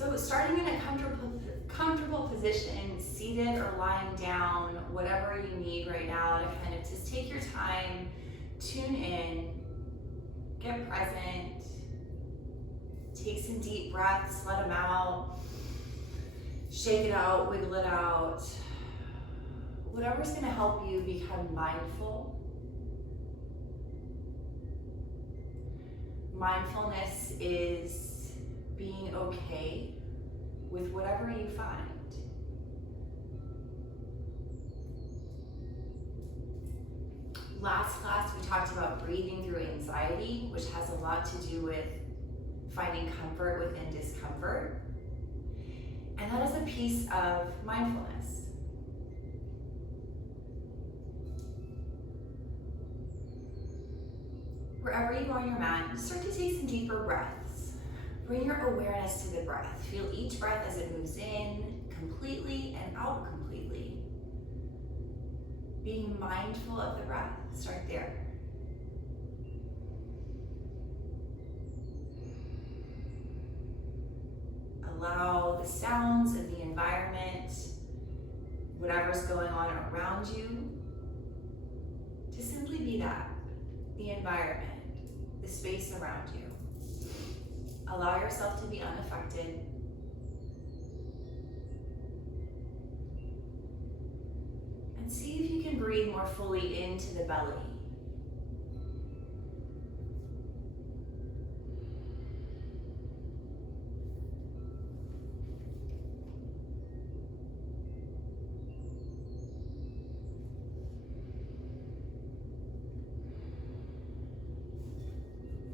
So starting in a comfortable position, seated or lying down, whatever you need right now to kind of just take your time, tune in, get present, take some deep breaths, let them out, shake it out, wiggle it out. Whatever's going to help you become mindful. Mindfulness is being okay with whatever you find. Last class, we talked about breathing through anxiety, which has a lot to do with finding comfort within discomfort. And that is a piece of mindfulness. Wherever you are on your mat, start to take some deeper breaths. Bring your awareness to the breath. Feel each breath as it moves in completely and out completely. Being mindful of the breath. Start there. Allow the sounds of the environment, whatever's going on around you, to simply be that, the environment, the space around you. Allow yourself to be unaffected. And see if you can breathe more fully into the belly.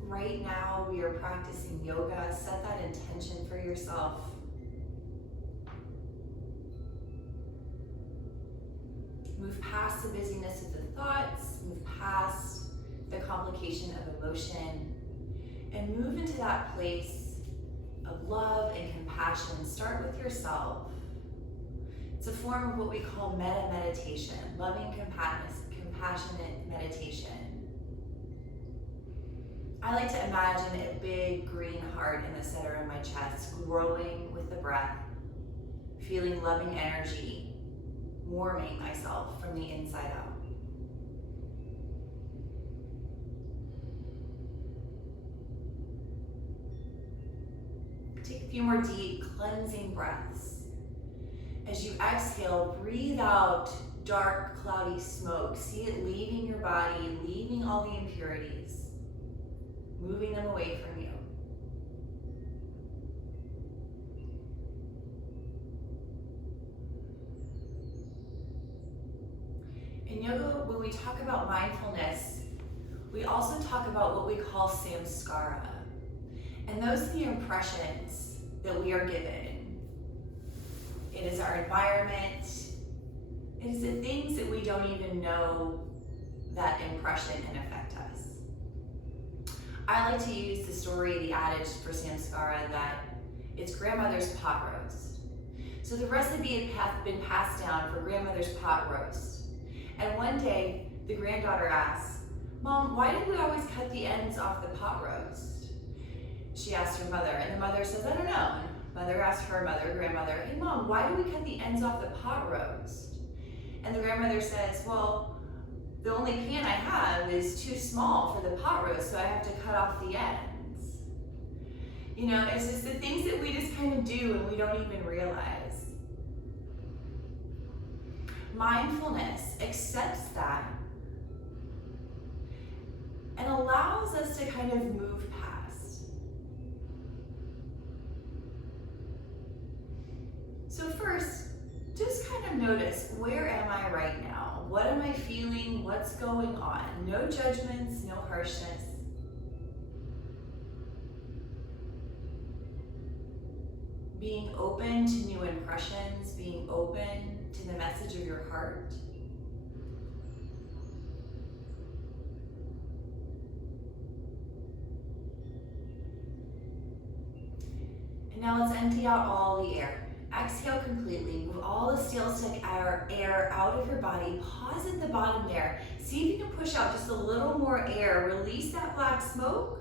Right now, we are practicing yoga. Set that intention for yourself. Move past the busyness of the thoughts, move past the complication of emotion, and move into that place of love and compassion. Start with yourself. It's a form of what we call metta meditation, loving, compassionate meditation. I like to imagine a big green heart in the center of my chest, growing with the breath, feeling loving energy, warming myself from the inside out. Take a few more deep, cleansing breaths. As you exhale, breathe out dark, cloudy smoke. See it leaving your body, leaving all the impurities, moving them away from you. In yoga, when we talk about mindfulness, we also talk about what we call samskara. And those are the impressions that we are given. It is our environment. It is the things that we don't even know that impression and affect us. I like to use the story, the adage for samskara, that it's grandmother's pot roast. So the recipe had been passed down for grandmother's pot roast. And one day, the granddaughter asks, "Mom, why did we always cut the ends off the pot roast?" She asked her mother, and the mother says, "I don't know." And mother asked her grandmother, "Hey Mom, why do we cut the ends off the pot roast?" And the grandmother says, "Well, the only pan I have is too small for the pot roast, so I have to cut off the ends." You know, it's just the things that we just kind of do and we don't even realize. Mindfulness accepts that and allows us to kind of move past. So first, just kind of notice, where am I right now? What am I feeling? What's going on? No judgments, no harshness. Being open to new impressions, being open to the message of your heart. And now let's empty out all the air. Exhale completely. Move all the stale stick air out of your body. Pause at the bottom there. See if you can push out just a little more air. Release that black smoke.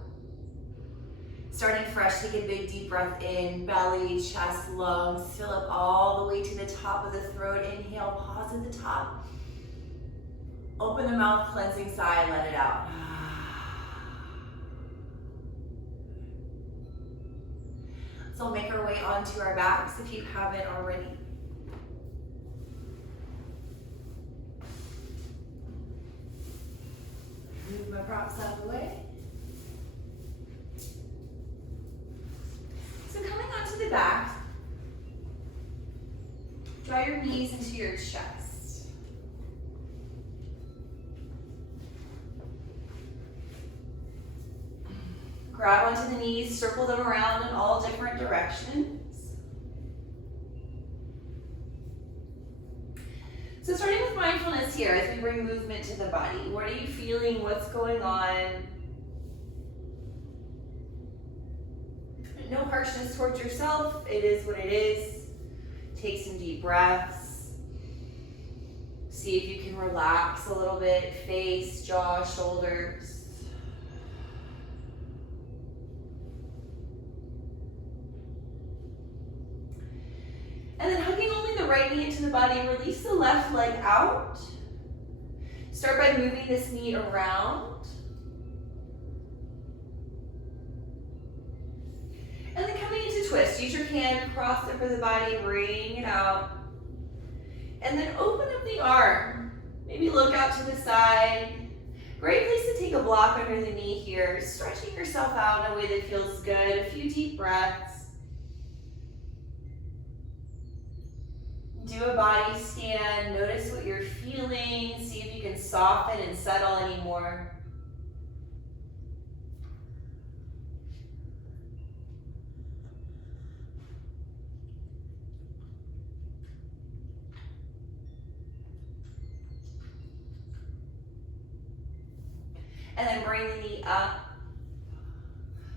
Starting fresh, take a big deep breath in, belly, chest, lungs, fill up all the way to the top of the throat. Inhale, pause at the top. Open the mouth, cleansing sigh, let it out. So we'll make our way onto our backs if you haven't already. Move my props out of the way. So coming onto the back, draw your knees into your chest. Grab onto the knees, circle them around in all different directions. So starting with mindfulness here as we bring movement to the body. What are you feeling? What's going on? No harshness towards yourself. It is what it is. Take some deep breaths. See if you can relax a little bit. Face, jaw, shoulders. And then hugging only the right knee into the body, release the left leg out. Start by moving this knee around. And then coming into twist, use your hand cross over the body, bring it out. And then open up the arm. Maybe look out to the side. Great place to take a block under the knee here. Stretching yourself out in a way that feels good. A few deep breaths. Do a body scan. Notice what you're feeling. See if you can soften and settle anymore. And then bring the knee up.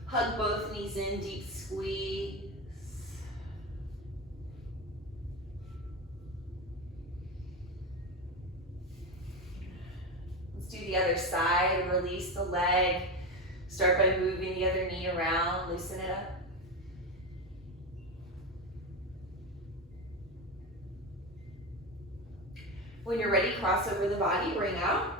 Hug both knees in, deep squeeze. Let's do the other side. Release the leg. Start by moving the other knee around. Loosen it up. When you're ready, cross over the body, bring out.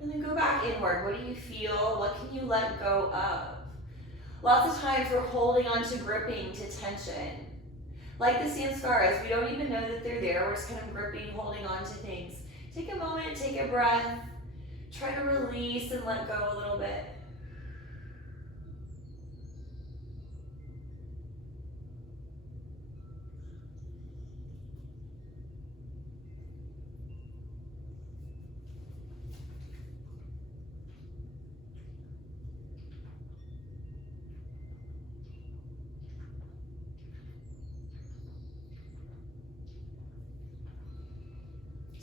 And then go back inward. What do you feel? What can you let go of? Lots of times we're holding on to gripping, to tension. Like the samskaras, we don't even know that they're there. We're just kind of gripping, holding on to things. Take a moment, take a breath. Try to release and let go a little bit.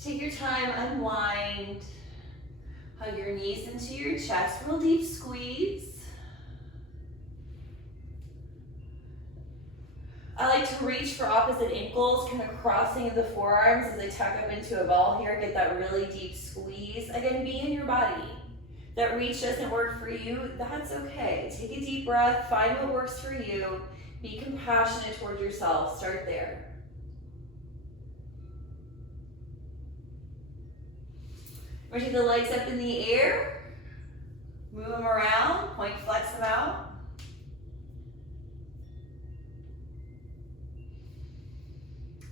Take your time, unwind. Hug your knees into your chest, real deep squeeze. I like to reach for opposite ankles, kind of crossing the forearms as I tuck up into a ball here. Get that really deep squeeze. Again, be in your body. That reach doesn't work for you, that's okay. Take a deep breath, find what works for you. Be compassionate towards yourself, start there. We're going to take the legs up in the air, move them around, point flex them out.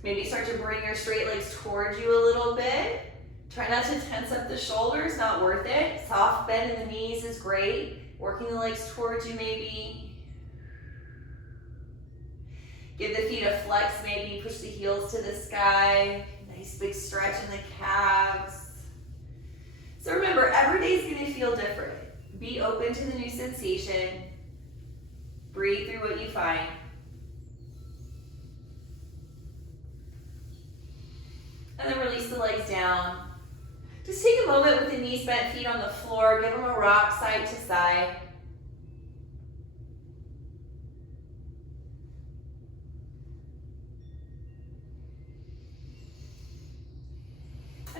Maybe start to bring your straight legs towards you a little bit. Try not to tense up the shoulders, not worth it. Soft bend in the knees is great. Working the legs towards you maybe. Give the feet a flex, maybe push the heels to the sky. Nice big stretch in the calves. So remember, every day is going to feel different. Be open to the new sensation. Breathe through what you find. And then release the legs down. Just take a moment with the knees bent, feet on the floor. Give them a rock side to side.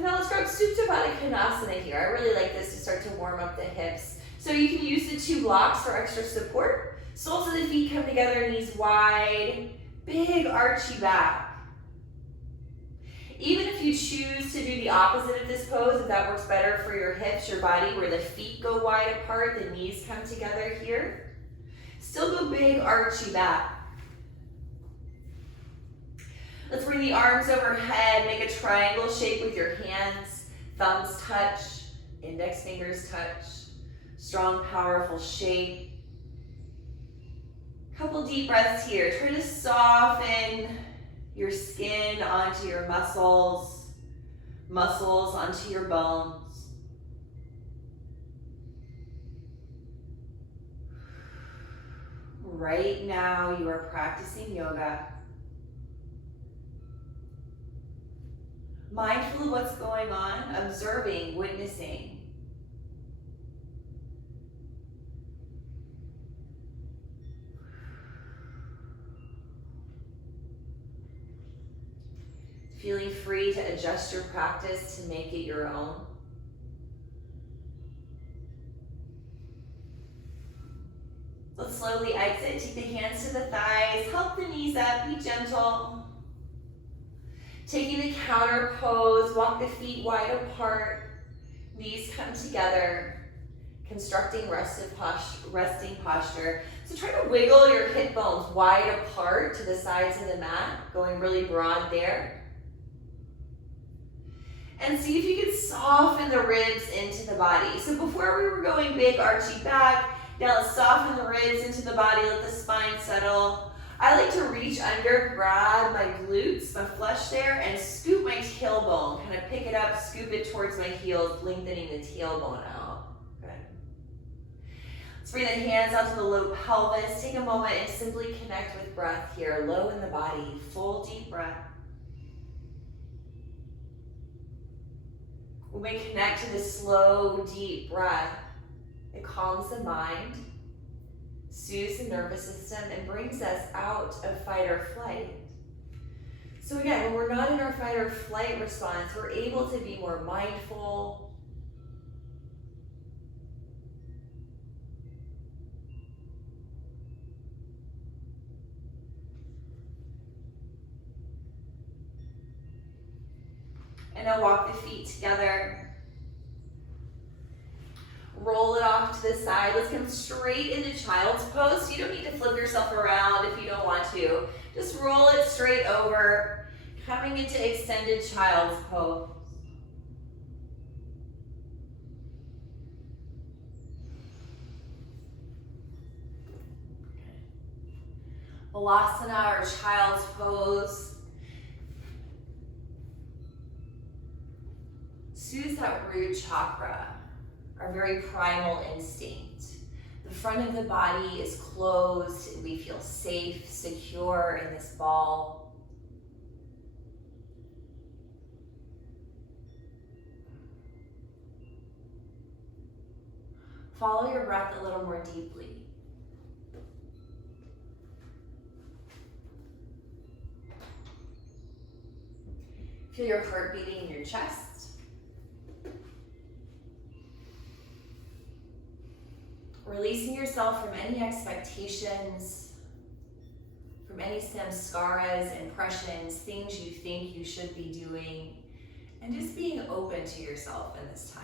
And now let's grab Supta Baddha here. I really like this to start to warm up the hips. So you can use the 2 blocks for extra support. Soles of the feet come together, knees wide, big archy back. Even if you choose to do the opposite of this pose, if that works better for your hips, your body, where the feet go wide apart, the knees come together here, still go big archy back. Let's bring the arms overhead, make a triangle shape with your hands, thumbs touch, index fingers touch, strong, powerful shape. Couple deep breaths here. Try to soften your skin onto your muscles, muscles onto your bones. Right now you are practicing yoga. Mindful of what's going on, observing, witnessing. Feeling free to adjust your practice to make it your own. Let's slowly exit. Take the hands to the thighs. Help the knees up. Be gentle. Taking the counter pose. Walk the feet wide apart. Knees come together. Constructing resting posture. So try to wiggle your hip bones wide apart to the sides of the mat. Going really broad there. And see if you can soften the ribs into the body. So before we were going big archy back, now let's soften the ribs into the body, let the spine settle. I like to reach under, grab my glutes, my flesh there, and scoop my tailbone. Kind of pick it up, scoop it towards my heels, lengthening the tailbone out. Good. Let's bring the hands out to the low pelvis. Take a moment and simply connect with breath here. Low in the body, full deep breath. When we connect to this slow, deep breath, it calms the mind, soothes the nervous system, and brings us out of fight or flight. So again, when we're not in our fight or flight response, we're able to be more mindful. And now walk the feet together. Roll it off to the side. Let's come straight into child's pose. You don't need to flip yourself around if you don't want to. Just roll it straight over, coming into extended child's pose. Balasana or child's pose. Soothes that root chakra, our very primal instinct. The front of the body is closed and we feel safe, secure in this ball. Follow your breath a little more deeply. Feel your heart beating in your chest. Releasing yourself from any expectations, from any samskaras, impressions, things you think you should be doing, and just being open to yourself in this time.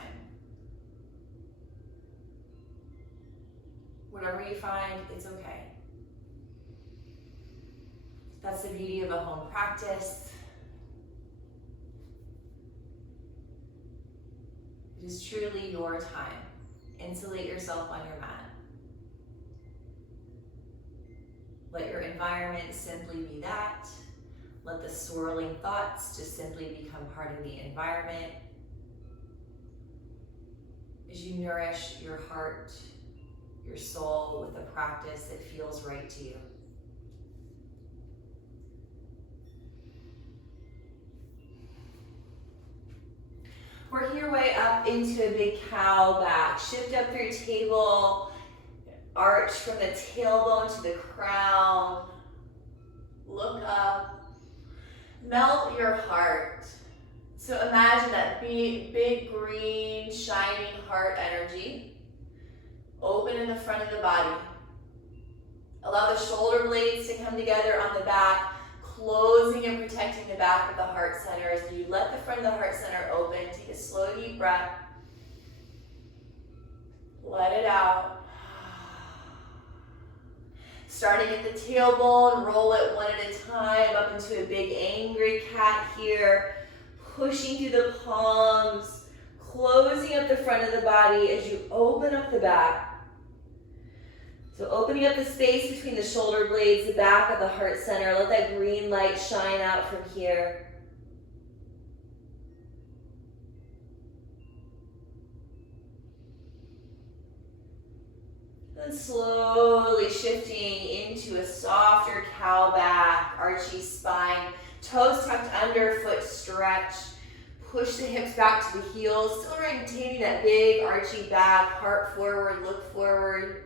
Whatever you find, it's okay. That's the beauty of a home practice. It is truly your time. Insulate yourself on your mat. Let your environment simply be that. Let the swirling thoughts just simply become part of the environment. As you nourish your heart, your soul with a practice that feels right to you. Working your way up into a big cow back. Shift up through table. Arch from the tailbone to the crown. Look up. Melt your heart. So imagine that big green shining heart energy. Open in the front of the body. Allow the shoulder blades to come together on the back, closing and protecting the back of the heart center. As you let the front of the heart center open, take a slow deep breath. Let it out. Starting at the tailbone, roll it one at a time up into a big angry cat here. Pushing through the palms, closing up the front of the body as you open up the back. So opening up the space between the shoulder blades, the back of the heart center. Let that green light shine out from here. And slowly shifting into a softer cow back, archy spine, toes tucked under, foot stretch. Push the hips back to the heels, still maintaining that big archy back, heart forward, look forward.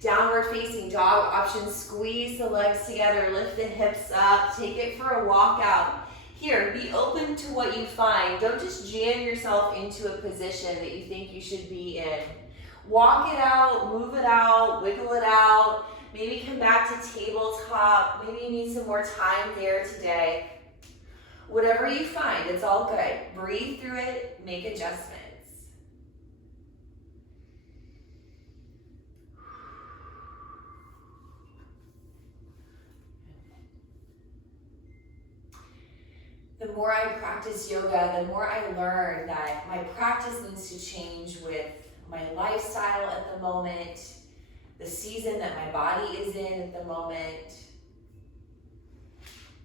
Downward facing dog option, squeeze the legs together, lift the hips up, take it for a walk out. Here, be open to what you find. Don't just jam yourself into a position that you think you should be in. Walk it out, move it out, wiggle it out. Maybe come back to tabletop. Maybe you need some more time there today. Whatever you find, it's all good. Breathe through it, make adjustments. The more I practice yoga, the more I learn that my practice needs to change with my lifestyle at the moment, the season that my body is in at the moment.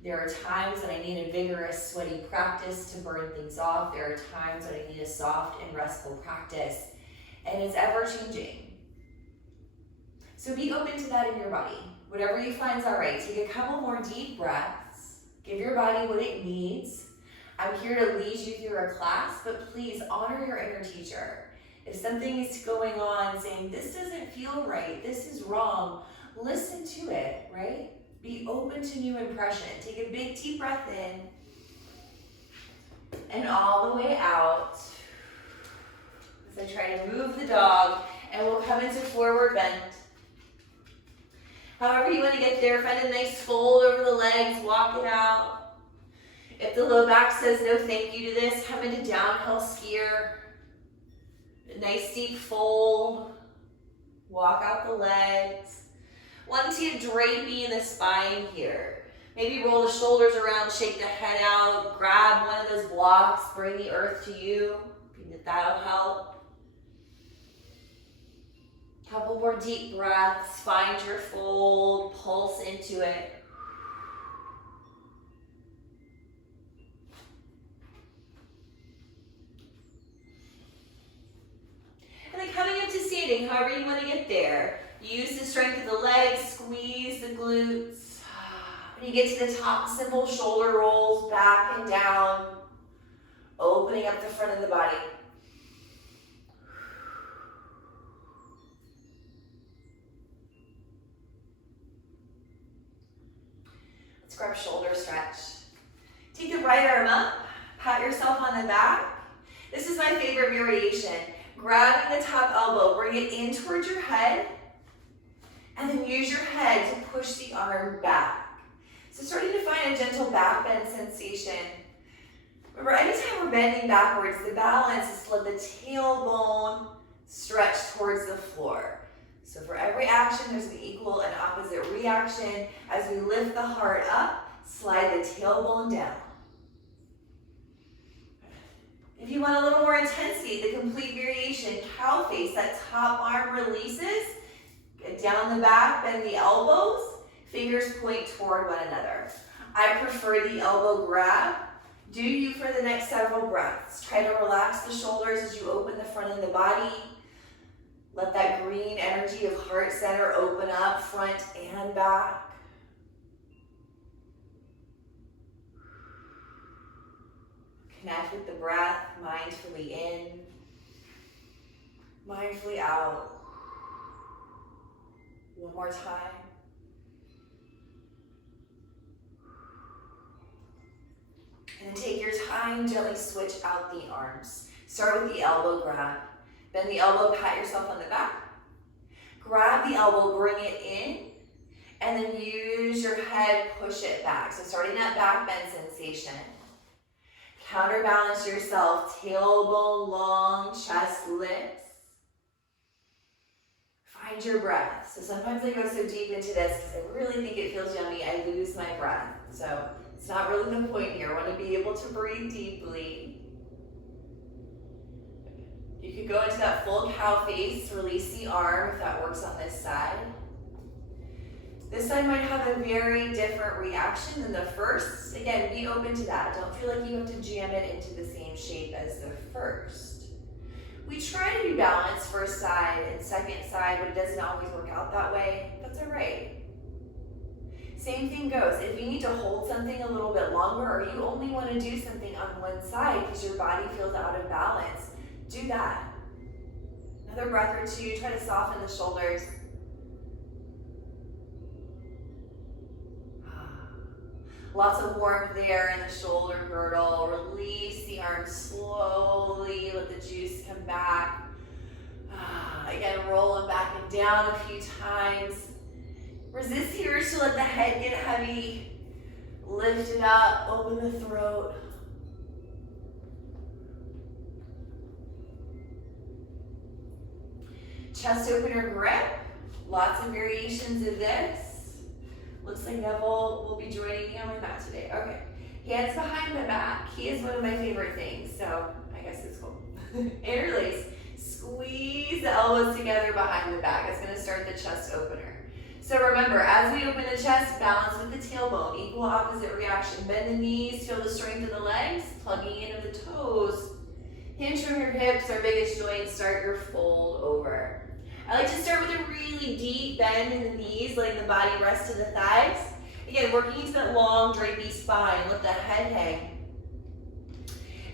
There are times that I need a vigorous, sweaty practice to burn things off. There are times that I need a soft and restful practice, and it's ever changing. So be open to that in your body. Whatever you find is all right. Take a couple more deep breaths. Give your body what it needs. I'm here to lead you through a class, but please honor your inner teacher. If something is going on saying, this doesn't feel right, this is wrong, listen to it, right? Be open to new impression. Take a big deep breath in and all the way out. As I try to move the dog, and we'll come into forward bend. However you want to get there, find a nice fold over the legs, walk it out. If the low back says no thank you to this, come into downhill skier. A nice deep fold, walk out the legs. Want to see a draping in the spine here. Maybe roll the shoulders around, shake the head out, grab one of those blocks, bring the earth to you. That'll help. Couple more deep breaths, find your fold, pulse into it. And then coming up to standing, however you want to get there. Use the strength of the legs, squeeze the glutes. When you get to the top, simple shoulder rolls back and down, opening up the front of the body. Grab shoulder stretch. Take the right arm up, pat yourself on the back. This is my favorite variation. Grabbing the top elbow, bring it in towards your head, and then use your head to push the arm back. So starting to find a gentle back bend sensation. Remember, anytime we're bending backwards, the balance is to let the tailbone stretch towards the floor. So for every action, there's an equal and opposite reaction. As we lift the heart up, slide the tailbone down. If you want a little more intensity, the complete variation, cow face, that top arm releases, get down the back, bend the elbows, fingers point toward one another. I prefer the elbow grab. Do you for the next several breaths. Try to relax the shoulders as you open the front of the body. Let that green energy of heart center open up, front and back. Connect with the breath, mindfully in, mindfully out. One more time. And then take your time, gently switch out the arms. Start with the elbow grab. Bend the elbow, pat yourself on the back. Grab the elbow, bring it in, and then use your head, push it back. So starting that back bend sensation. Counterbalance yourself, tailbone long, chest lifts. Find your breath. So sometimes I go so deep into this because I really think it feels yummy, I lose my breath. So it's not really the point here. I want to be able to breathe deeply. You could go into that full cow face, release the arm if that works on this side. This side might have a very different reaction than the first. Again, be open to that. Don't feel like you have to jam it into the same shape as the first. We try to be balanced first side and second side, but it doesn't always work out that way. That's all right. Same thing goes. If you need to hold something a little bit longer, or you only want to do something on one side because your body feels out of balance, do that. Another breath or two. Try to soften the shoulders. Lots of warmth there in the shoulder girdle. Release the arms slowly. Let the juice come back. Again, roll them back and down a few times. Resist the urge to let the head get heavy. Lift it up. Open the throat. Chest opener grip. Lots of variations of this. Looks like Neville will be joining me on my mat today. Okay. Hands behind the back. He is one of my favorite things, so I guess it's cool. Interlace. Squeeze the elbows together behind the back. It's going to start the chest opener. So remember, as we open the chest, balance with the tailbone. Equal opposite reaction. Bend the knees, feel the strength of the legs, plugging into the toes. Hinge from your hips, our biggest joint. Start your fold over. I like to start with a really deep bend in the knees, letting the body rest to the thighs. Again, working into that long, drapey spine. Let the head hang.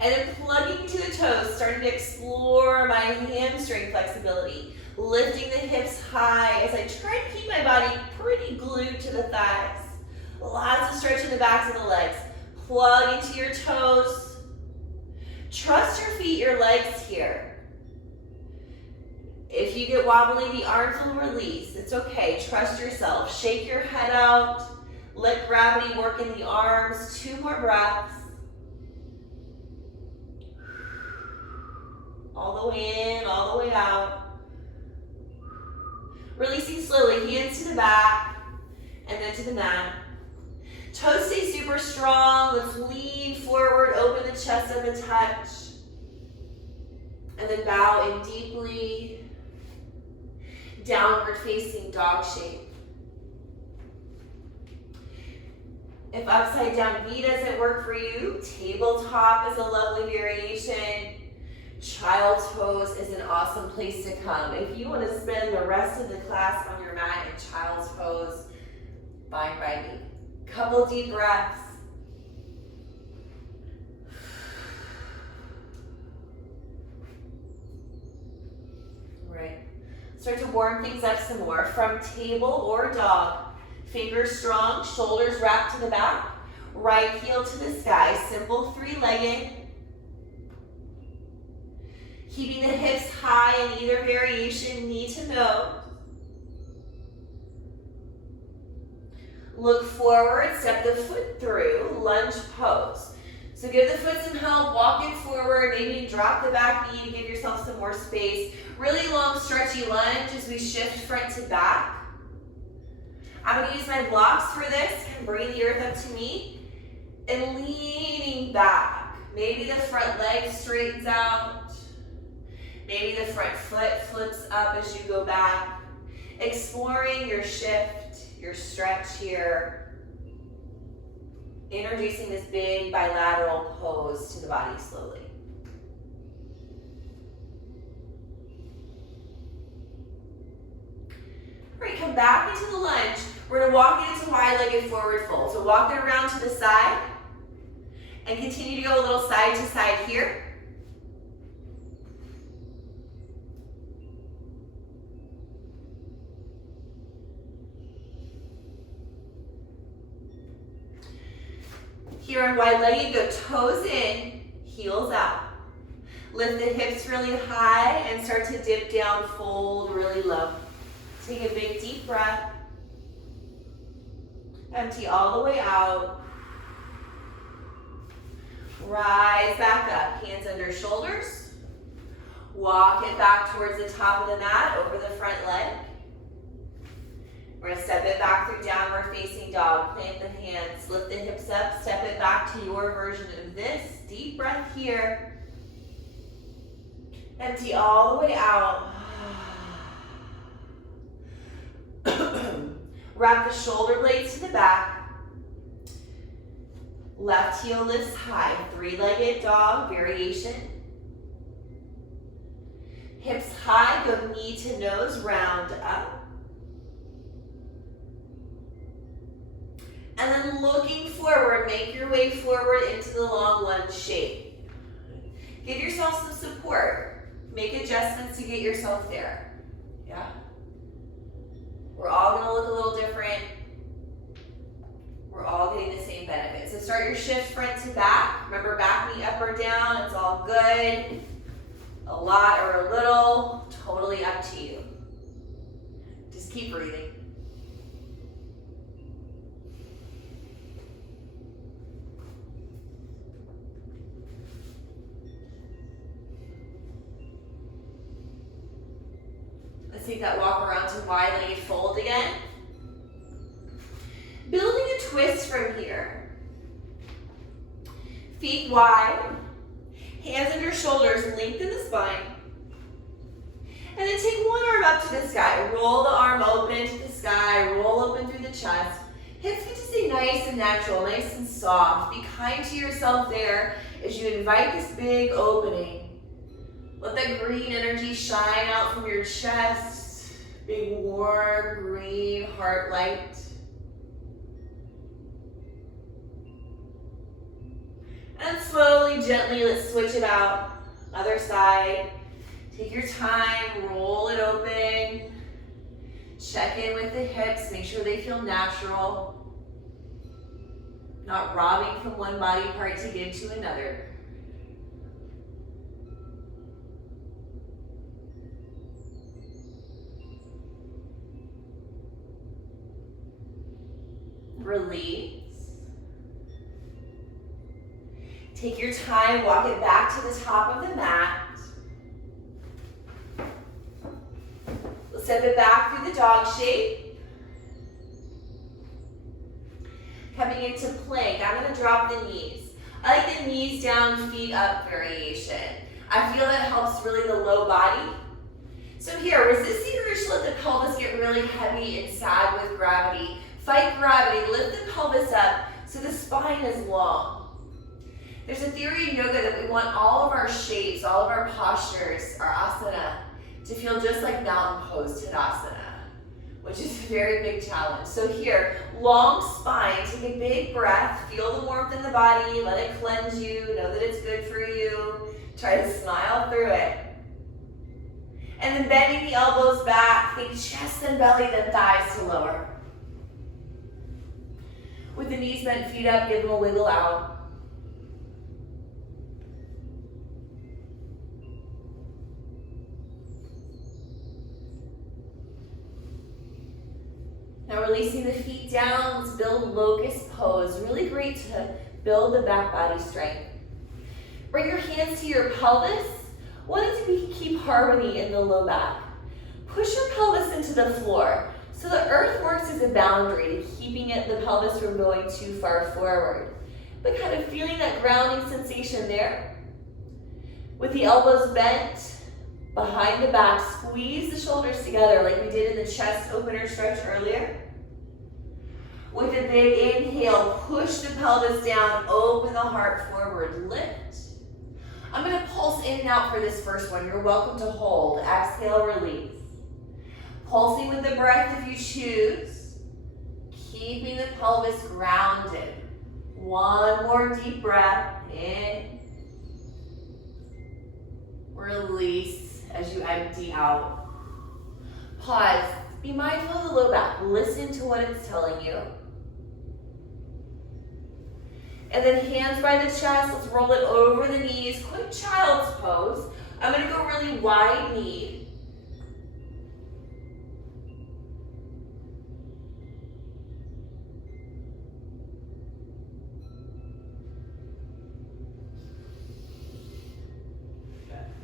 And then plugging into the toes, starting to explore my hamstring flexibility. Lifting the hips high as I try to keep my body pretty glued to the thighs. Lots of stretch in the backs of the legs. Plug into your toes. Trust your feet, your legs here. If you get wobbly, the arms will release. It's okay. Trust yourself. Shake your head out. Let gravity work in the arms. 2 more breaths. All the way in, all the way out. Releasing slowly. Hands to the back and then to the mat. Toes stay super strong. Let's lean forward. Open the chest up a touch. And then bow in deeply. Downward facing dog shape. If upside down V doesn't work for you, tabletop is a lovely variation. Child's pose is an awesome place to come. If you want to spend the rest of the class on your mat in child's pose, fine by me. Couple deep breaths. Right. Start to warm things up some more. From table or dog, fingers strong, shoulders wrapped to the back, right heel to the sky, simple 3-legged. Keeping the hips high in either variation, knee to nose. Look forward, step the foot through, lunge pose. So give the foot some help, walk it forward, maybe drop the back knee to give yourself some more space. Really long, stretchy lunge as we shift front to back. I'm going to use my blocks for this. Bring the earth up to me. And leaning back. Maybe the front leg straightens out. Maybe the front foot flips up as you go back. Exploring your shift, your stretch here. Introducing this big bilateral pose to the body slowly. All right, come back into the lunge. We're going to walk it into wide-legged forward fold. So walk it around to the side and continue to go a little side to side here. Here on wide legged, go toes in, heels out. Lift the hips really high and start to dip down, fold really low. Take a big deep breath. Empty all the way out. Rise back up, hands under shoulders. Walk it back towards the top of the mat, over the front leg. We're gonna step it back through downward facing dog. Plant the hands, lift the hips up, step it back to your version of this. Deep breath here. Empty all the way out. Wrap the shoulder blades to the back. Left heel lifts high, three-legged dog variation. Hips high, go knee to nose, round up. And then looking forward, make your way forward into the long lunge shape. Give yourself some support. Make adjustments to get yourself there. Yeah? We're all gonna look a little different. We're all getting the same benefit. So start your shift front to back. Remember, back knee up or down, it's all good. A lot or a little, totally up to you. Just keep breathing. Let's take that walk around to wide-legged fold again. Building a twist from here. Feet wide, hands under shoulders, lengthen the spine. And then take one arm up to the sky. Roll the arm open to the sky, roll open through the chest. Hips get to stay nice and natural, nice and soft. Be kind to yourself there as you invite this big opening. Let that green energy shine out from your chest. Big warm green heart light. And slowly, gently, let's switch it out. Other side. Take your time, roll it open. Check in with the hips, make sure they feel natural. Not robbing from one body part to give to another. Release. Take your time, walk it back to the top of the mat. We'll step it back through the dog shape. Coming into plank, I'm gonna drop the knees. I like the knees down, feet up variation. I feel that helps really the low body. So here, resist the urge to let the pelvis get really heavy and sag with gravity. Fight gravity, lift the pelvis up so the spine is long. There's a theory in yoga that we want all of our shapes, all of our postures, our asana, to feel just like mountain pose, Tadasana, which is a very big challenge. So here, long spine, take a big breath, feel the warmth in the body, let it cleanse you, know that it's good for you. Try to smile through it. And then bending the elbows back, think chest and belly, then thighs to lower. With the knees bent, feet up, give them a wiggle out. Now releasing the feet down, let's build Locust Pose. Really great to build the back body strength. Bring your hands to your pelvis. Wanting to keep harmony in the low back. Push your pelvis into the floor. So the earth works as a boundary, keeping the pelvis from going too far forward. But kind of feeling that grounding sensation there. With the elbows bent, behind the back, squeeze the shoulders together like we did in the chest opener stretch earlier. With a big inhale, push the pelvis down, open the heart forward, lift. I'm gonna pulse in and out for this first one. You're welcome to hold. Exhale, release. Pulsing with the breath if you choose. Keeping the pelvis grounded. One more deep breath. In. Release as you empty out. Pause. Be mindful of the low back. Listen to what it's telling you. And then hands by the chest, let's roll it over the knees. Quick child's pose. I'm gonna go really wide-kneed.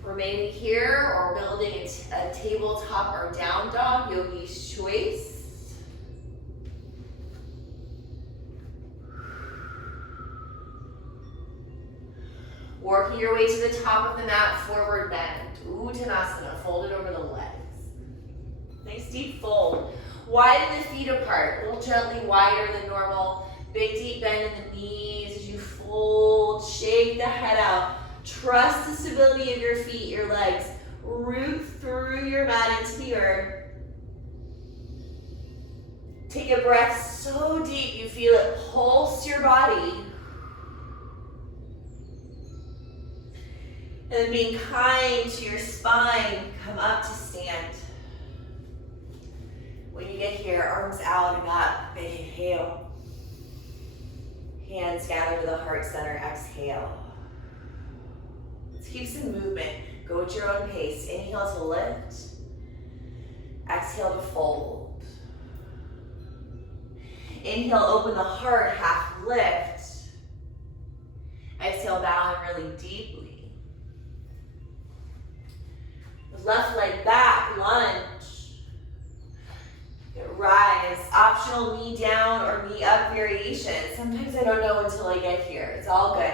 Remaining here or building a tabletop or down dog, yogi's choice. Working your way to the top of the mat, forward bend. Tadasana, fold it over the legs. Nice deep fold. Widen the feet apart, a little gently wider than normal. Big deep bend in the knees as you fold, shake the head out. Trust the stability of your feet, your legs. Root through your mat into the earth. Take a breath so deep you feel it pulse your body. And then being kind to your spine, come up to stand. When you get here, arms out and up, big inhale. Hands gather to the heart center, exhale. Let's keep some movement. Go at your own pace. Inhale to lift. Exhale to fold. Inhale, open the heart, half lift. Exhale, bow in really deeply. Left leg back, lunge. Rise, optional knee down or knee up variation. Sometimes I don't know until I get here. It's all good.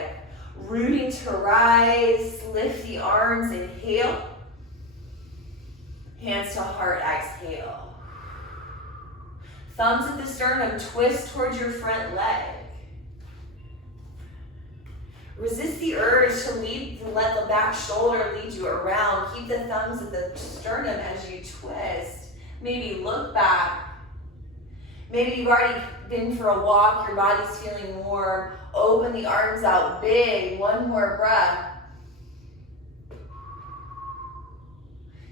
Rooting to rise, lift the arms, inhale. Hands to heart, exhale. Thumbs at the sternum, twist towards your front leg. Resist the urge to let the back shoulder lead you around. Keep the thumbs at the sternum as you twist. Maybe look back. Maybe you've already been for a walk, your body's feeling warm. Open the arms out big, one more breath.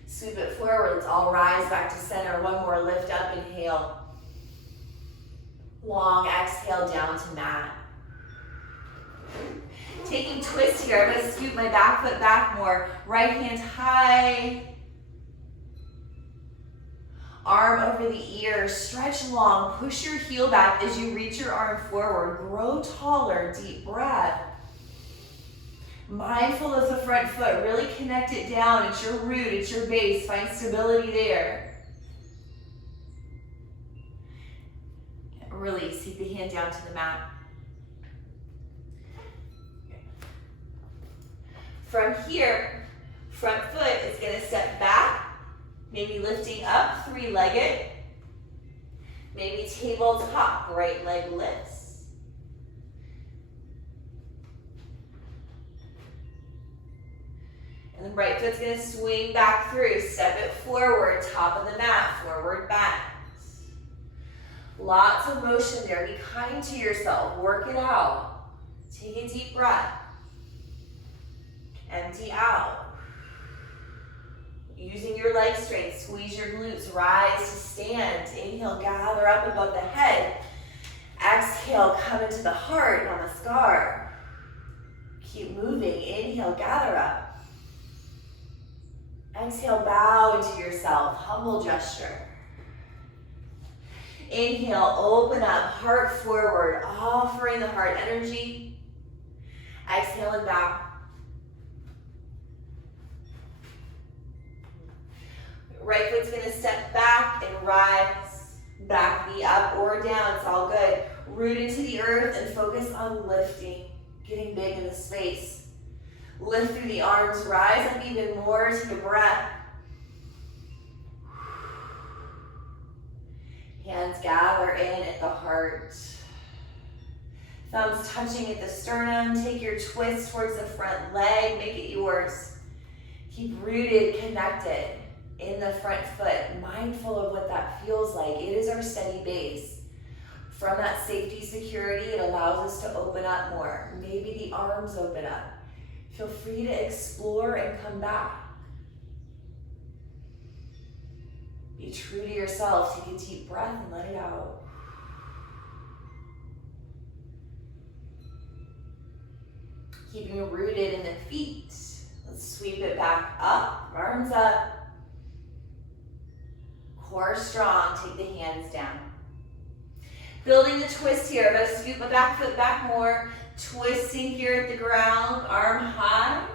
Sweep it forward, let's all rise back to center. One more lift up, inhale. Long exhale down to mat. Taking twist here, I'm gonna scoot my back foot back more. Right hand high. Arm over the ear, stretch long, push your heel back as you reach your arm forward. Grow taller, deep breath. Mindful of the front foot, really connect it down. It's your root, it's your base, find stability there. Release, keep the hand down to the mat. From here, front foot is gonna step back, maybe lifting up, three-legged. Maybe tabletop, right leg lifts. And then right foot's gonna swing back through, step it forward, top of the mat, forward bend. Lots of motion there, be kind to yourself, work it out. Take a deep breath. Empty out. Using your leg strength, squeeze your glutes, rise to stand. Inhale, gather up above the head. Exhale, come into the heart, namaskar. Keep moving, inhale, gather up. Exhale, bow into yourself, humble gesture. Inhale, open up, heart forward, offering the heart energy. Exhale and bow. Right foot's gonna step back and rise. Back knee up or down, it's all good. Root into the earth and focus on lifting, getting big in the space. Lift through the arms, rise up even more, take a breath. Hands gather in at the heart. Thumbs touching at the sternum. Take your twist towards the front leg, make it yours. Keep rooted, connected in the front foot, mindful of what that feels like. It is our steady base. From that safety, security, it allows us to open up more. Maybe the arms open up. Feel free to explore and come back. Be true to yourself. Take a deep breath and let it out. Keeping it rooted in the feet. Let's sweep it back up, arms up. Core strong, take the hands down. Building the twist here, I'm gonna scoop the back foot back more. Twisting here at the ground, arm high.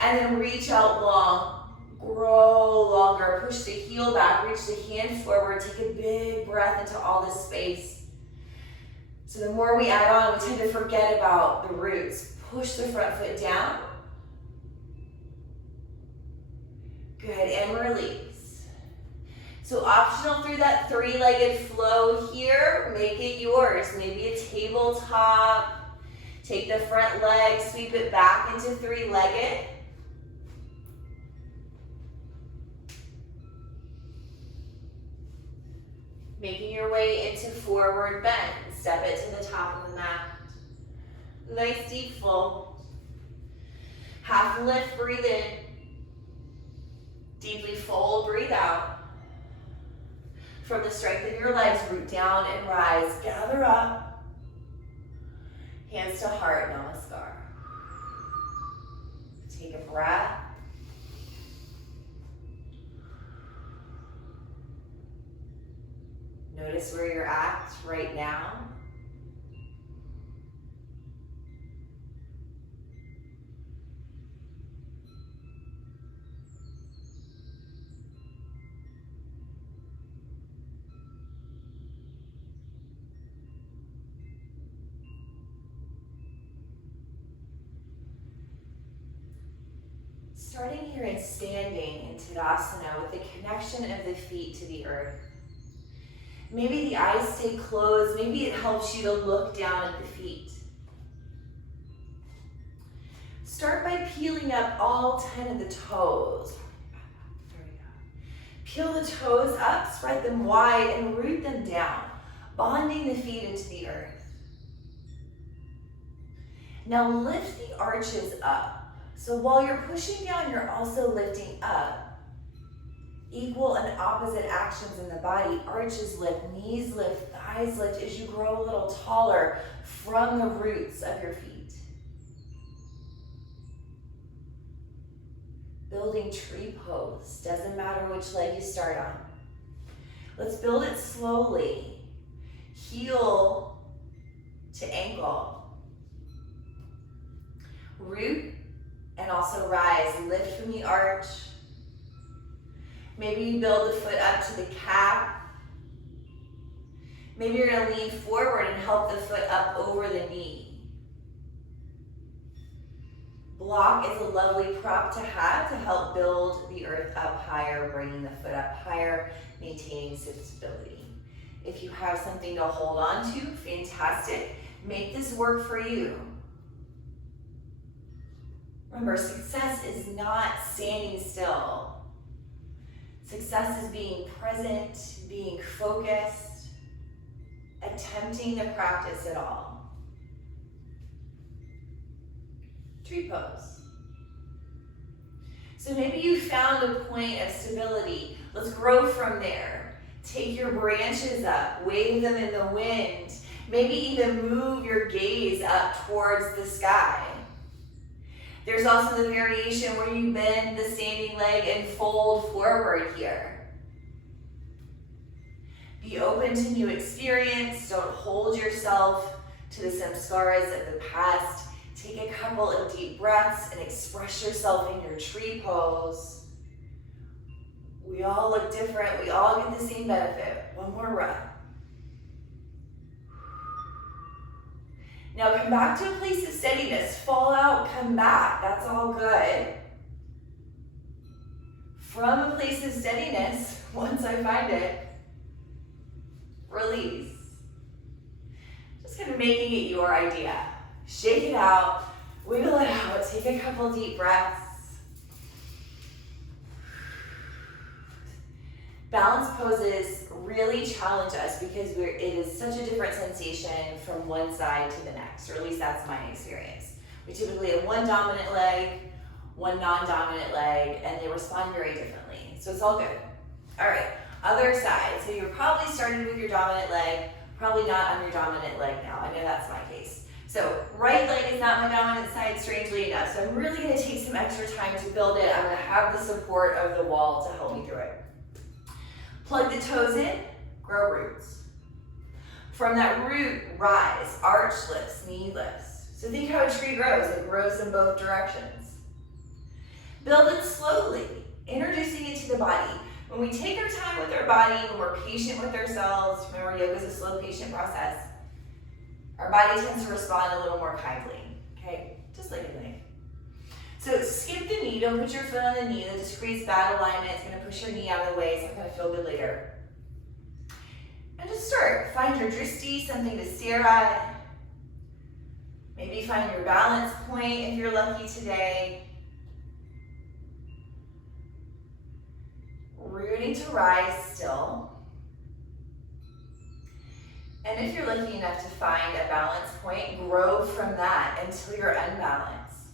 And then reach out long, grow longer, push the heel back, reach the hands forward, take a big breath into all this space. So the more we add on, we tend to forget about the roots. Push the front foot down. Good, and release. So optional through that three-legged flow here, make it yours. Maybe a tabletop. Take the front leg, sweep it back into three-legged. Making your way into forward bend. Step it to the top of the mat. Nice deep fold. Half lift, breathe in. Deeply fold, breathe out. From the strength of your legs, root down and rise. Gather up. Hands to heart, namaskar. Take a breath. Notice where you're at right now. Starting here in standing in Tadasana with the connection of the feet to the earth. Maybe the eyes stay closed. Maybe it helps you to look down at the feet. Start by peeling up all 10 of the toes. There we go. Peel the toes up, spread them wide, and root them down, bonding the feet into the earth. Now lift the arches up. So while you're pushing down, you're also lifting up. Equal and opposite actions in the body. Arches lift, knees lift, thighs lift as you grow a little taller from the roots of your feet. Building tree pose. Doesn't matter which leg you start on. Let's build it slowly. Heel to ankle. Root and also rise. Lift from the arch. Maybe you build the foot up to the calf. Maybe you're going to lean forward and help the foot up over the knee. Block is a lovely prop to have to help build the earth up higher, bringing the foot up higher, maintaining stability. If you have something to hold on to, fantastic. Make this work for you. Remember, success is not standing still. Success is being present, being focused, attempting to practice it all. Tree pose. So maybe you found a point of stability. Let's grow from there. Take your branches up, wave them in the wind. Maybe even move your gaze up towards the sky. There's also the variation where you bend the standing leg and fold forward here. Be open to new experience. Don't hold yourself to the samskaras of the past. Take a couple of deep breaths and express yourself in your tree pose. We all look different. We all get the same benefit. One more breath. Now come back to a place of steadiness. Fall out, come back. That's all good. From a place of steadiness, once I find it, release. Just kind of making it your idea. Shake it out, wiggle it out, take a couple deep breaths. Balance poses really challenge us because it is such a different sensation from one side to the next, or at least that's my experience. We typically have one dominant leg, one non-dominant leg, and they respond very differently. So it's all good. All right, other side. So you're probably starting with your dominant leg, probably not on your dominant leg now. I know that's my case. So right leg is not my dominant side, strangely enough. So I'm really gonna take some extra time to build it. I'm gonna have the support of the wall to help me through it. Plug the toes in, grow roots. From that root, rise, arch lifts, knee lifts. So think how a tree grows. It grows in both directions. Build it slowly, introducing it to the body. When we take our time with our body, when we're patient with ourselves, remember yoga is a slow, patient process, our body tends to respond a little more kindly, okay? Just like a leg. So skip the knee, don't put your foot on the knee. That just creates bad alignment. It's gonna push your knee out of the way. It's not gonna feel good later. And just start. Find your drishti, something to stare at. Maybe find your balance point if you're lucky today. Rooting to rise still. And if you're lucky enough to find a balance point, grow from that until you're unbalanced.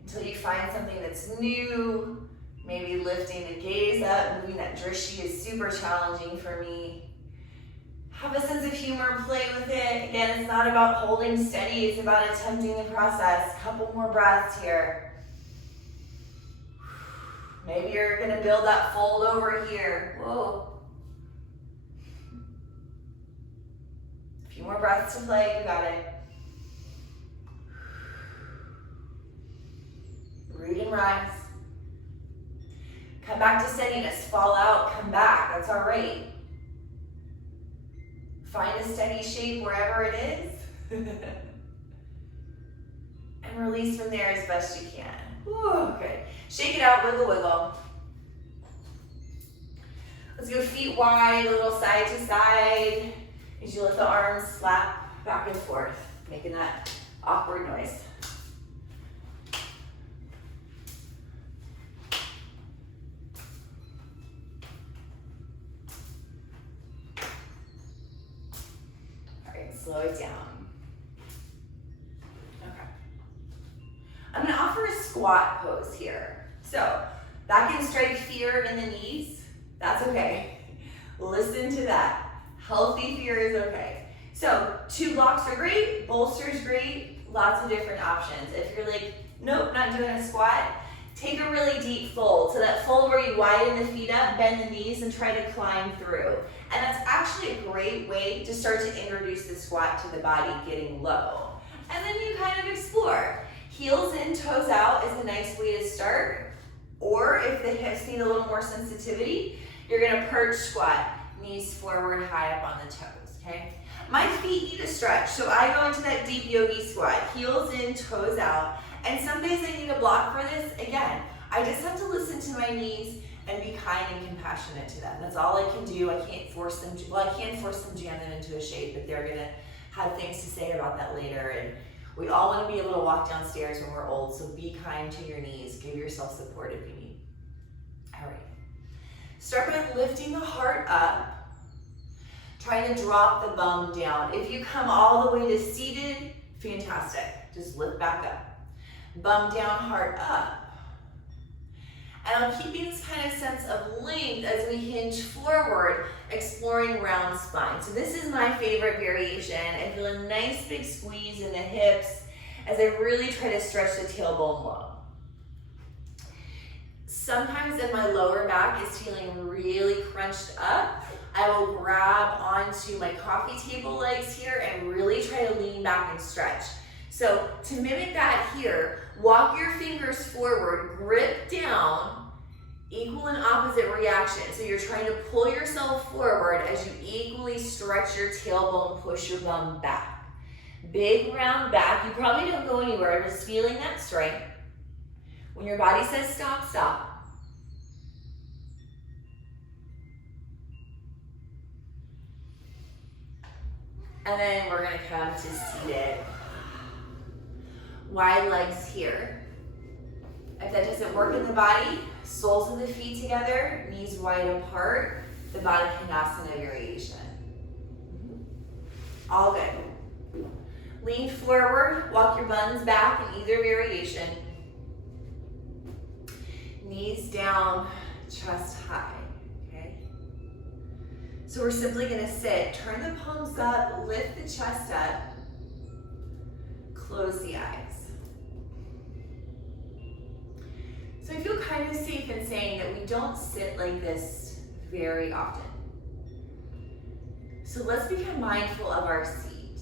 Until you find something that's new, maybe lifting the gaze up, moving that drishti is super challenging for me. Have a sense of humor, play with it. Again, it's not about holding steady, it's about attempting the process. Couple more breaths here. Maybe you're gonna build that fold over here. Whoa. A few more breaths to play, you got it. Root and rise. Come back to steadiness, fall out, come back, that's all right. Find a steady shape wherever it is. And release from there as best you can. Whew, good. Shake it out, wiggle, wiggle. Let's go feet wide, a little side to side. As you let the arms slap back and forth, making that awkward noise. All right, slow it down. Okay. I'm gonna offer a squat pose here. So that can strike fear in the knees. That's okay. Listen to that. Healthy fear is okay. So 2 blocks are great, bolsters great, lots of different options. If you're like, nope, not doing a squat, take a really deep fold. So that fold where you widen the feet up, bend the knees, and try to climb through. And that's actually a great way to start to introduce the squat to the body getting low. And then you kind of explore. Heels in, toes out is a nice way to start. Or if the hips need a little more sensitivity, you're gonna perch squat, knees forward, high up on the toes, okay? My feet need a stretch, so I go into that deep yogi squat, heels in, toes out. And some days I need a block for this. Again, I just have to listen to my knees and be kind and compassionate to them. That's all I can do. I can't force them, well, I can force them, jam them into a shape, but they're gonna have things to say about that later. And we all wanna be able to walk downstairs when we're old, so be kind to your knees. Give yourself support if you need. All right. Start by lifting the heart up, trying to drop the bum down. If you come all the way to seated, fantastic. Just lift back up. Bum down, heart up. And I'm keeping this kind of sense of length as we hinge forward, exploring round spine. So this is my favorite variation. I feel a nice big squeeze in the hips as I really try to stretch the tailbone low. Sometimes if my lower back is feeling really crunched up, I will grab onto my coffee table legs here and really try to lean back and stretch. So to mimic that here, walk your fingers forward, grip down, equal and opposite reaction. So you're trying to pull yourself forward as you equally stretch your tailbone, push your bum back. Big round back, you probably don't go anywhere, just feeling that strength. When your body says stop, stop. And then we're gonna come to seated. Wide legs here. If that doesn't work in the body, soles of the feet together, knees wide apart, the Baddha Konasana variation. All good. Lean forward, walk your buns back in either variation. Knees down, chest high, okay? So we're simply gonna sit, turn the palms up, lift the chest up. close the eyes. So I feel kind of safe in saying that we don't sit like this very often. So let's become mindful of our seat.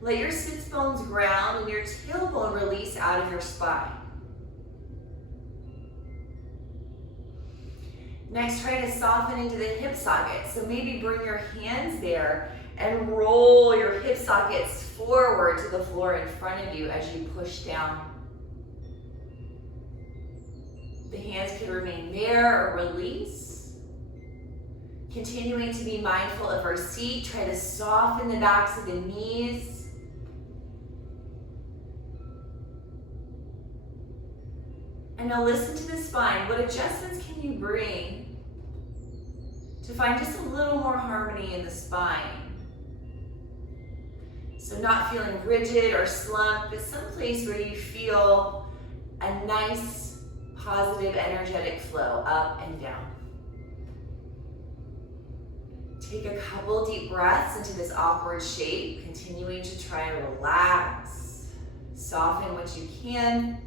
Let your sits bones ground and your tailbone release out of your spine. Next, try to soften into the hip socket. So maybe bring your hands there and roll your hip sockets forward to the floor in front of you as you push down. The hands can remain there or release. Continuing to be mindful of our seat, try to soften the backs of the knees. And now listen to the spine. What adjustments can you bring to find just a little more harmony in the spine? So not feeling rigid or slumped, but someplace where you feel a nice, positive, energetic flow up and down. Take a couple deep breaths into this awkward shape, continuing to try and relax, soften what you can.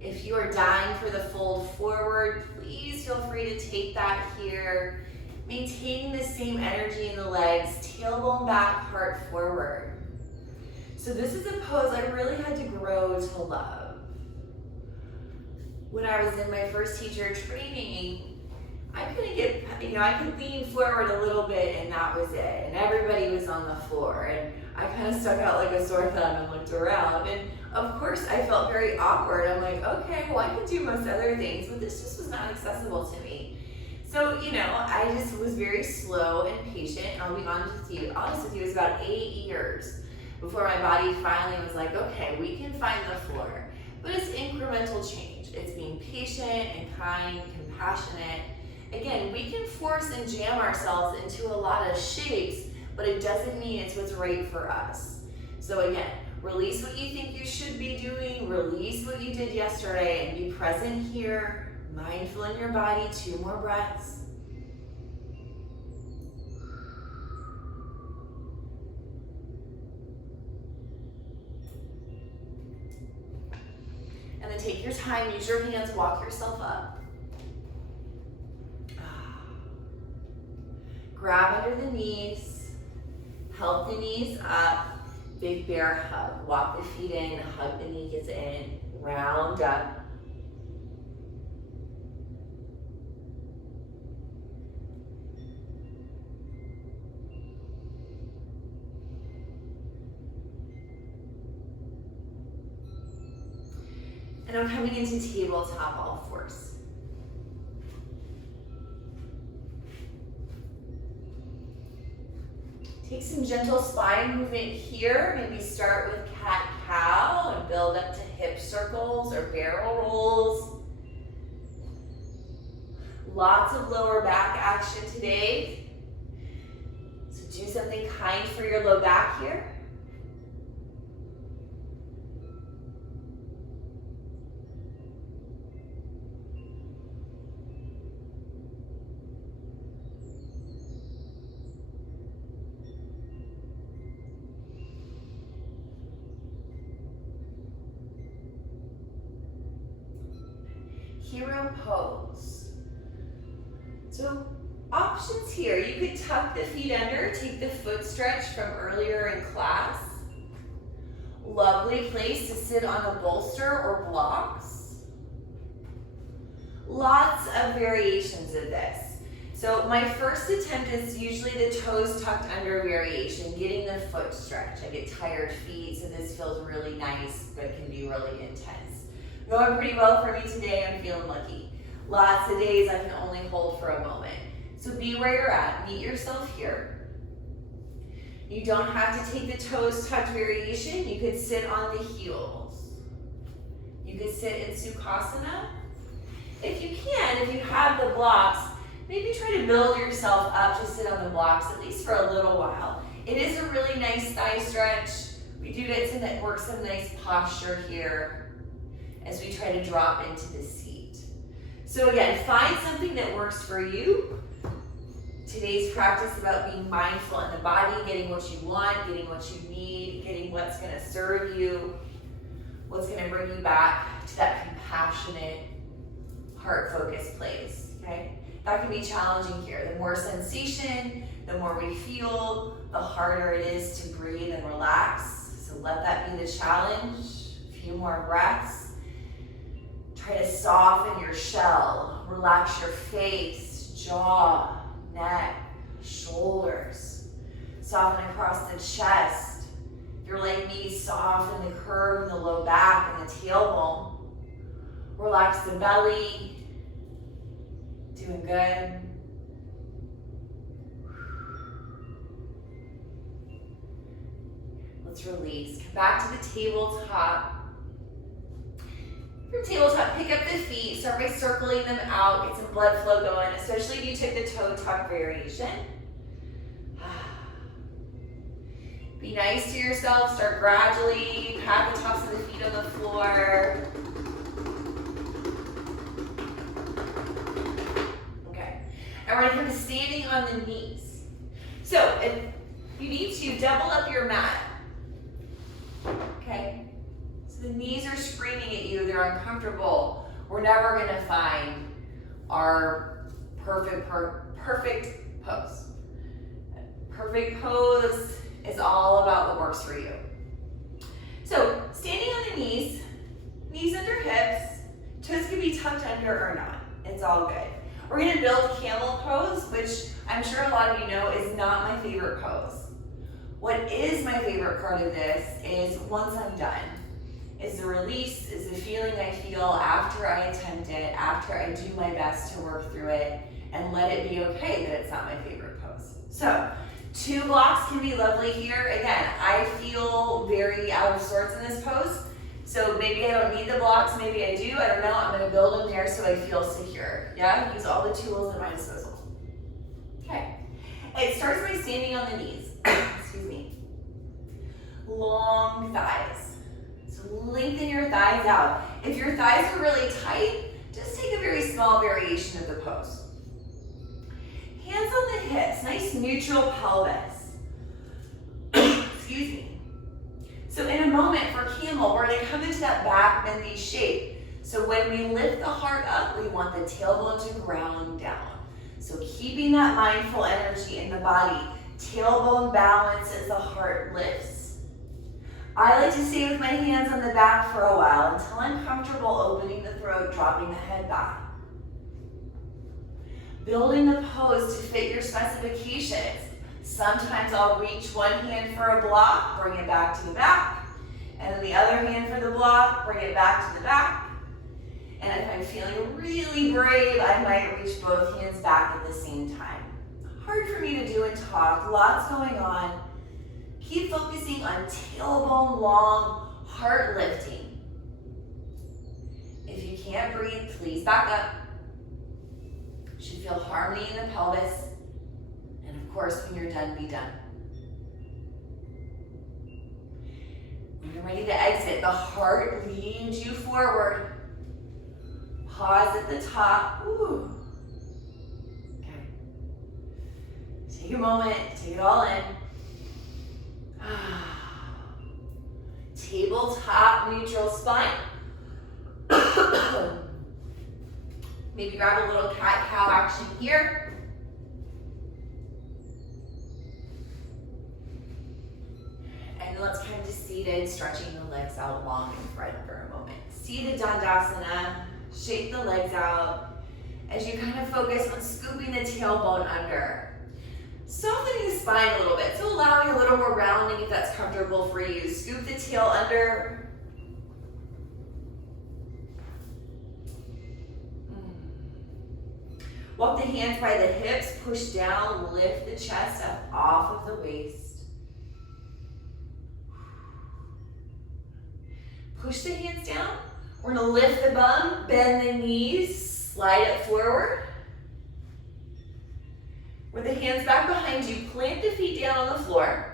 If you are dying for the fold forward, please feel free to take that here. Maintaining the same energy in the legs, tailbone back, heart forward. So this is a pose I really had to grow to love. When I was in my first teacher training, I couldn't get, I could lean forward a little bit and that was it. And everybody was on the floor and I kind of stuck out like a sore thumb and looked around. And of course I felt very awkward. I'm like, okay, well I can do most other things, but this just was not accessible to me. So, I just was very slow and patient. And I'll be honest with you, it was about 8 years before my body finally was like, okay, we can find the floor. But it's incremental change. It's being patient and kind, compassionate. Again, we can force and jam ourselves into a lot of shapes, but it doesn't mean it's what's right for us. So again, release what you think you should be doing, release what you did yesterday, and be present here, mindful in your body. 2 more breaths. And then take your time, use your hands, walk yourself up. Grab under the knees, help the knees up, big bear hug. Walk the feet in, hug the knees in, round up. And I'm coming into tabletop all fours. Take some gentle spine movement here. Maybe start with cat-cow and build up to hip circles or barrel rolls. Lots of lower back action today. So do something kind for your low back here. Hero pose. So options here. You could tuck the feet under, take the foot stretch from earlier in class. Lovely place to sit on a bolster or blocks. Lots of variations of this. So my first attempt is usually the toes tucked under variation, getting the foot stretch. I get tired feet, so this feels really nice, but can be really intense. Going pretty well for me today, I'm feeling lucky. Lots of days I can only hold for a moment. So be where you're at, meet yourself here. You don't have to take the toes tucked variation. You could sit on the heels. You could sit in Sukhasana. If you can, if you have the blocks, maybe try to build yourself up to sit on the blocks, at least for a little while. It is a really nice thigh stretch. We do get to work some nice posture here as we try to drop into the seat. So again, find something that works for you. Today's practice about being mindful in the body, getting what you want, getting what you need, getting what's going to serve you, what's going to bring you back to that compassionate, heart-focused place, okay? That can be challenging here. The more sensation, the more we feel, the harder it is to breathe and relax. So let that be the challenge. A few more breaths. Try to soften your shell. Relax your face, jaw, neck, shoulders. Soften across the chest. If you're like me, soften the curve in the low back and the tailbone. Relax the belly. Doing good. Let's release. Come back to the tabletop. From tabletop, pick up the feet. Start by circling them out. Get some blood flow going, especially if you took the toe tuck variation. Be nice to yourself. Start gradually. Pat the tops of the feet on the floor. Okay. And we're going to come to standing on the knees. So if you need to, double up your mat. Okay? So the knees are screaming at you. They're uncomfortable. We're never going to find our perfect pose. Perfect pose is all about what works for you. So standing on the knees, knees under hips, toes can be tucked under or not. It's all good. We're going to build camel pose, which I'm sure a lot of you know is not my favorite pose. What is my favorite part of this is once I'm done, is the release, is the feeling I feel after I attempt it, after I do my best to work through it, and let it be okay that it's not my favorite pose. So 2 blocks can be lovely here. Again, I feel very out of sorts in this pose, so maybe I don't need the blocks, maybe I do, I don't know. I'm gonna build them there so I feel secure. Yeah, use all the tools at my disposal. Okay, it starts by standing on the knees. Excuse me. Long thighs. So lengthen your thighs out. If your thighs are really tight, just take a very small variation of the pose. Hands on the hips, nice neutral pelvis. Excuse me. So in a moment for camel, we're gonna come into that back bendy shape. So when we lift the heart up, we want the tailbone to ground down. So keeping that mindful energy in the body, tailbone balance as the heart lifts. I like to stay with my hands on the back for a while until I'm comfortable opening the throat, dropping the head back. Building the pose to fit your specifications. Sometimes I'll reach one hand for a block, bring it back to the back, and then the other hand for the block, bring it back to the back. And if I'm feeling really brave, I might reach both hands back at the same time. Hard for me to do and talk, lots going on. Keep focusing on tailbone long, heart lifting. If you can't breathe, please back up. You should feel harmony in the pelvis. And of course, when you're done, be done. When you're ready to exit, the heart leads you forward. Pause at the top. Ooh. Okay. Take a moment, take it all in. Tabletop neutral spine. Maybe grab a little cat-cow action here. And let's come to seated, stretching the legs out long in front for a moment. Seated Tadasana, shake the legs out as you kind of focus on scooping the tailbone under. Softening the spine a little bit, so allowing a little more rounding if that's comfortable for you. Scoop the tail under. Walk the hands by the hips, push down, lift the chest up off of the waist. Push the hands down. We're gonna lift the bum, bend the knees, slide it forward. With the hands back behind you, plant the feet down on the floor.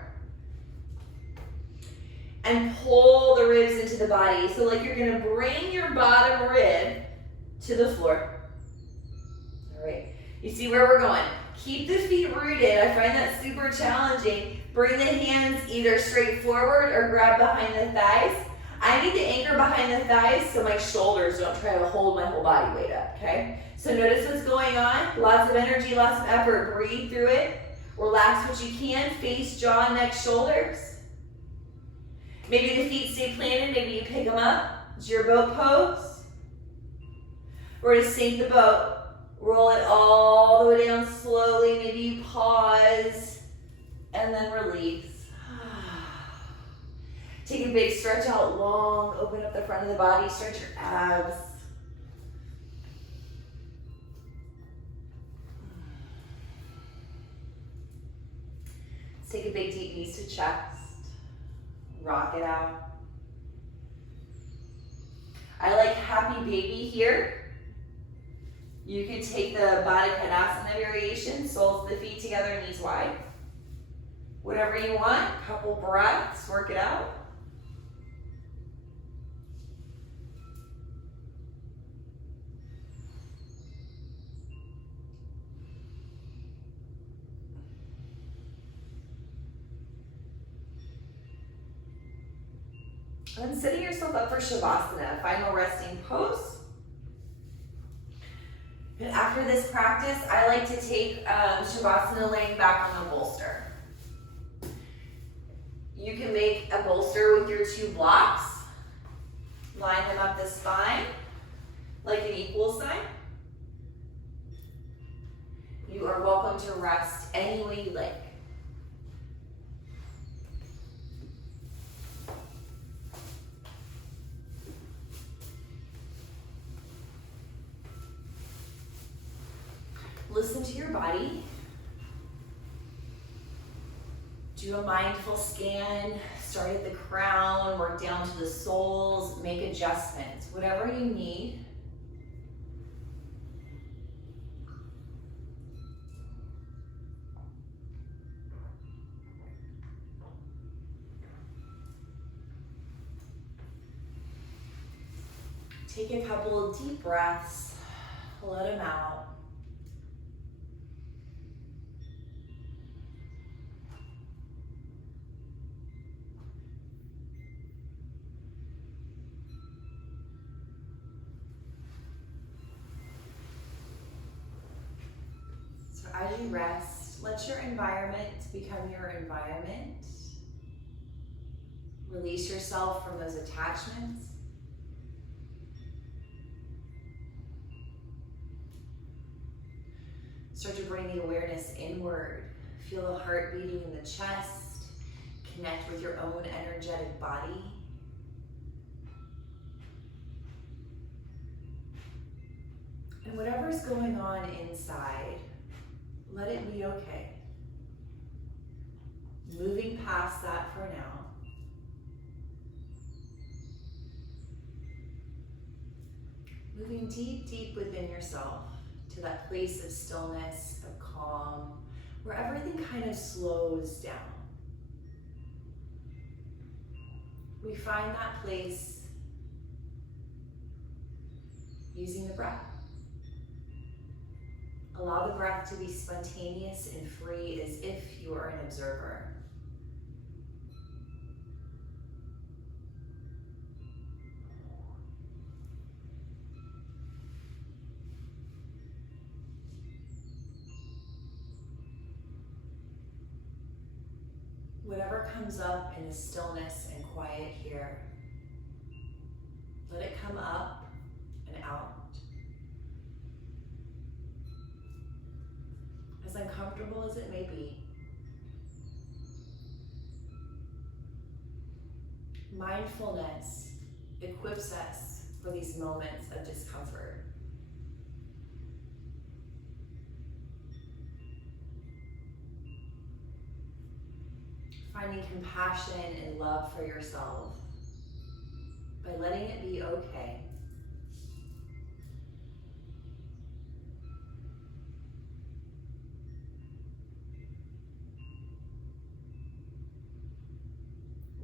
And pull the ribs into the body. So like you're gonna bring your bottom rib to the floor. All right, you see where we're going. Keep the feet rooted. I find that super challenging. Bring the hands either straight forward or grab behind the thighs. I need to anchor behind the thighs so my shoulders don't try to hold my whole body weight up, okay? So notice what's going on. Lots of energy, lots of effort. Breathe through it. Relax what you can. Face, jaw, neck, shoulders. Maybe the feet stay planted. Maybe you pick them up. It's your boat pose. We're going to sink the boat. Roll it all the way down slowly. Maybe you pause and then release. Take a big stretch out long. Open up the front of the body. Stretch your abs. Let's take a big deep knees to chest. Rock it out. I like happy baby here. You can take the Tadasana variation, soles of the feet together, knees wide. Whatever you want, couple breaths, work it out. And then setting yourself up for Shavasana, final resting pose. And after this practice, I like to take Shavasana laying back on the bolster. You can make a bolster with your 2 blocks. Line them up the spine like an equal sign. You are welcome to rest any way you like. Listen to your body. Do a mindful scan. Start at the crown, work down to the soles, make adjustments, whatever you need. Take a couple of deep breaths, let them out. As you rest, let your environment become your environment. Release yourself from those attachments. Start to bring the awareness inward. Feel the heart beating in the chest. Connect with your own energetic body. And whatever's going on inside, let it be okay. Moving past that for now. Moving deep, deep within yourself to that place of stillness, of calm, where everything kind of slows down. We find that place using the breath. Allow the breath to be spontaneous and free as if you are an observer. Whatever comes up in the stillness and quiet here, let it come up and out. As uncomfortable as it may be. Mindfulness equips us for these moments of discomfort. Finding compassion and love for yourself by letting it be okay.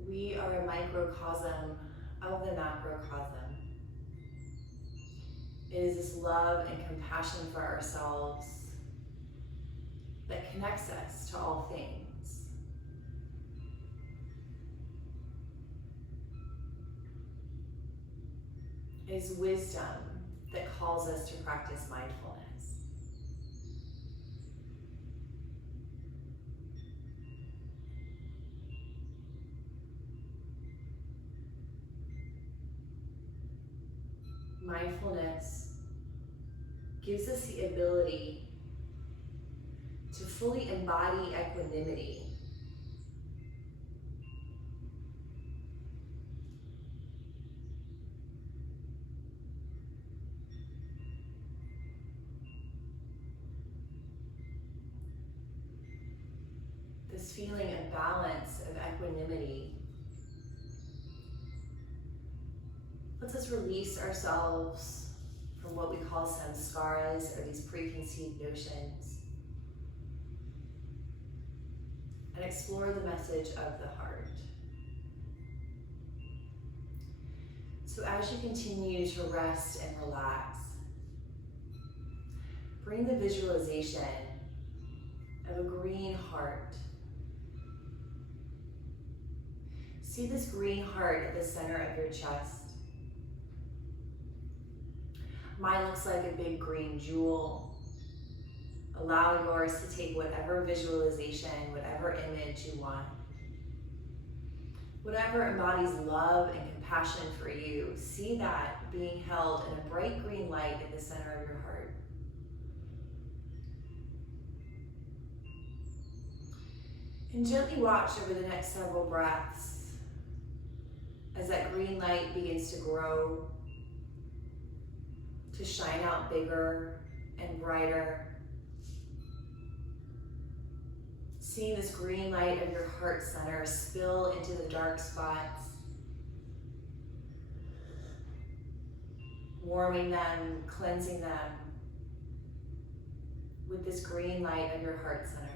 We are a microcosm of the macrocosm. It is this love and compassion for ourselves that connects us to all things. It is wisdom that calls us to practice mindfulness. Mindfulness gives us the ability to fully embody equanimity. This feeling of balance, of equanimity, lets us release ourselves from what we call samskaras, or these preconceived notions, and explore the message of the heart. So as you continue to rest and relax, bring the visualization of a green heart. See this green heart at the center of your chest. Mine looks like a big green jewel. Allow yours to take whatever visualization, whatever image you want. Whatever embodies love and compassion for you, see that being held in a bright green light at the center of your heart. And gently watch over the next several breaths as that green light begins to grow, to shine out bigger and brighter. Seeing this green light of your heart center spill into the dark spots, warming them, cleansing them with this green light of your heart center.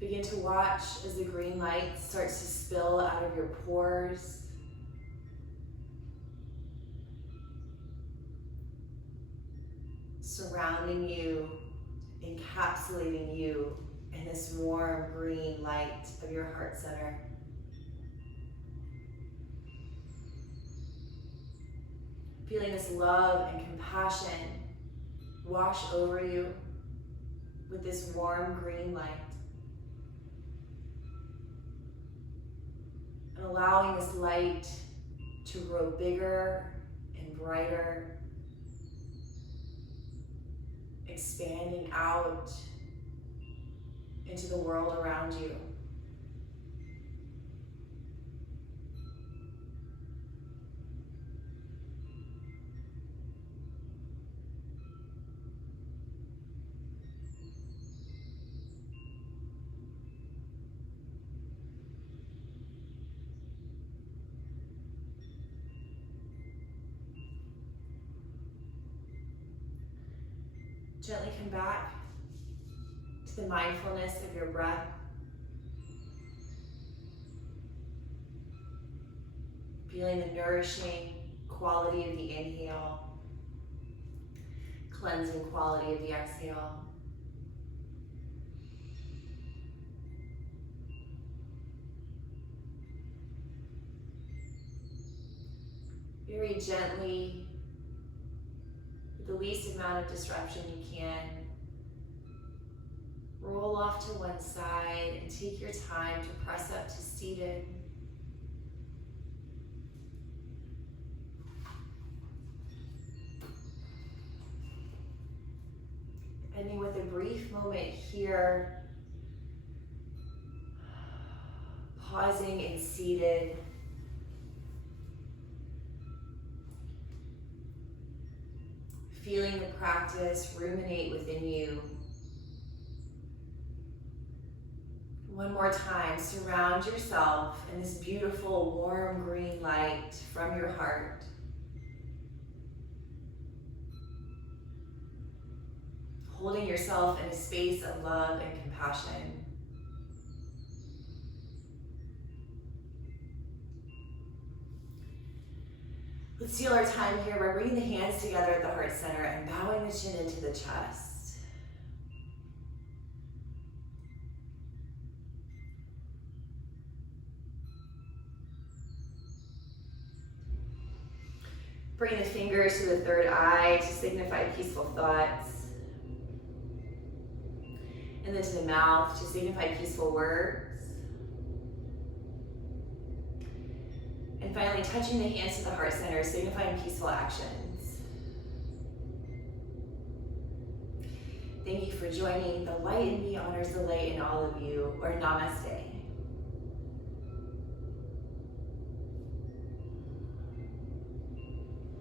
Begin to watch as the green light starts to spill out of your pores, surrounding you, encapsulating you in this warm green light of your heart center. Feeling this love and compassion wash over you with this warm green light. And allowing this light to grow bigger and brighter, expanding out into the world around you. Gently come back to the mindfulness of your breath. Feeling the nourishing quality of the inhale, cleansing quality of the exhale. Very gently, with the least amount of disruption you can, roll off to one side and take your time to press up to seated. Ending with a brief moment here, pausing and seated. Feeling the practice ruminate within you. One more time, surround yourself in this beautiful warm green light from your heart. Holding yourself in a space of love and compassion. Let's seal our time here by bringing the hands together at the heart center and bowing the chin into the chest. Bring the fingers to the third eye to signify peaceful thoughts. And then to the mouth to signify peaceful words. And finally, touching the hands to the heart center, signifying peaceful actions. Thank you for joining. The light in me honors the light in all of you, or namaste.